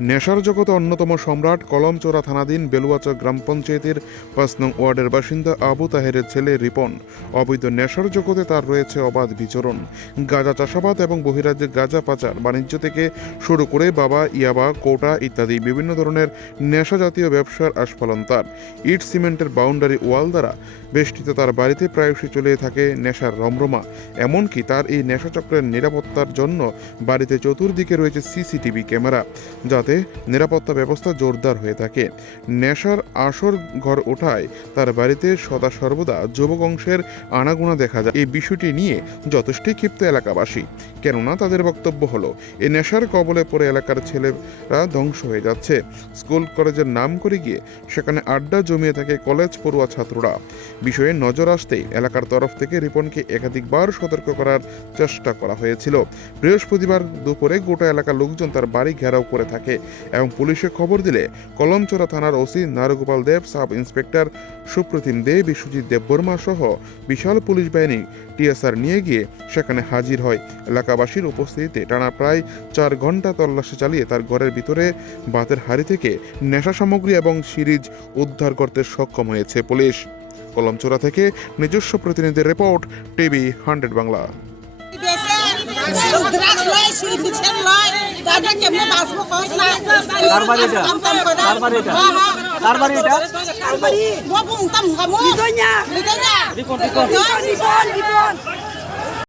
নেশার জগতে অন্যতম সম্রাট কলমচোরা থানাধীন বেলুয়াচা গ্রাম পঞ্চায়েতের পাঁচ নং ওয়ার্ডের বাসিন্দা আবু তাহেরের ছেলে রিপন। অবৈধ নেশার জগতে তার রয়েছে অবাধ বিচরণ। গাঁজা চাষাবাদ এবং বহিরাজ্যে গাঁজা পাচার, বাণিজ্য থেকে শুরু করে বাবা, ইয়াবা, কোটা ইত্যাদি বিভিন্ন ধরনের নেশা জাতীয় ব্যবসার আস্ফালন তার। ইট সিমেন্টের বাউন্ডারি ওয়াল দ্বারা বেষ্টিত তার বাড়িতে প্রায়শই চলে থাকে নেশার রমরমা। এমনকি তার এই নেশাচক্রের নিরাপত্তার জন্য বাড়িতে চতুর্দিকে রয়েছে সিসিটিভি ক্যামেরা যাতে নিরাপত্তা ব্যবস্থা জোরদার হয়ে থাকে। নেশার আসর ঘর ওঠায় তার বাড়িতে সদা সর্বদা যুবক অংশের আনাগোনা দেখা যায়। এই বিষয়টি নিয়ে যথেষ্টই ক্ষিপ্ত এলাকাবাসী। কেননা তাদের বক্তব্য হলো এই নেশার কবলে পড়ে এলাকার ছেলেরা ধ্বংস হয়ে যাচ্ছে। স্কুল, কলেজের নাম করে গিয়ে সেখানে আড্ডা জমিয়ে থাকে কলেজ পড়ুয়া ছাত্ররা। বিষয়ে নজর আসতেই এলাকার তরফ থেকে রিপনকে একাধিকবার সতর্ক করার চেষ্টা করা হয়েছিল। বৃহস্পতিবার দুপুরে গোটা এলাকার লোকজন তার বাড়ি ঘেরাও করে থাকে। এবং পুলিশে খবর দিলে কলমচোরা থানার OC Nargopal Deb, sub inspector Supratim De Biswajit Debbarma সহ বিশাল পুলিশ বাহিনী টিএসআর নিয়ে গিয়ে সেখানে হাজির হয়। এলাকাবাসীর উপস্থিতিতে টানা প্রায় চার ঘণ্টা তল্লাশি চালিয়ে তার ঘরের ভিতরে বাতের হাড়ি থেকে নেশা সামগ্রী এবং সিরিজ উদ্ধার করতে সক্ষম হয়েছে পুলিশ। কলমচোরা থেকে নিজস্ব প্রতিনিধির report TV hundred Bangla. Drugs লয় সিরিফিছেন লয় তাদের কেমনে বাঁচবো কস না কার বাড়ি এটা? কাম কাম করে কার বাড়ি এটা? হ্যাঁ, হ্যাঁ। কার বাড়ি এটা? কার বাড়ি? বাবু, কাম কামো। লিদইয়া। লিদইয়া। রিপন রিপন রিপন রিপন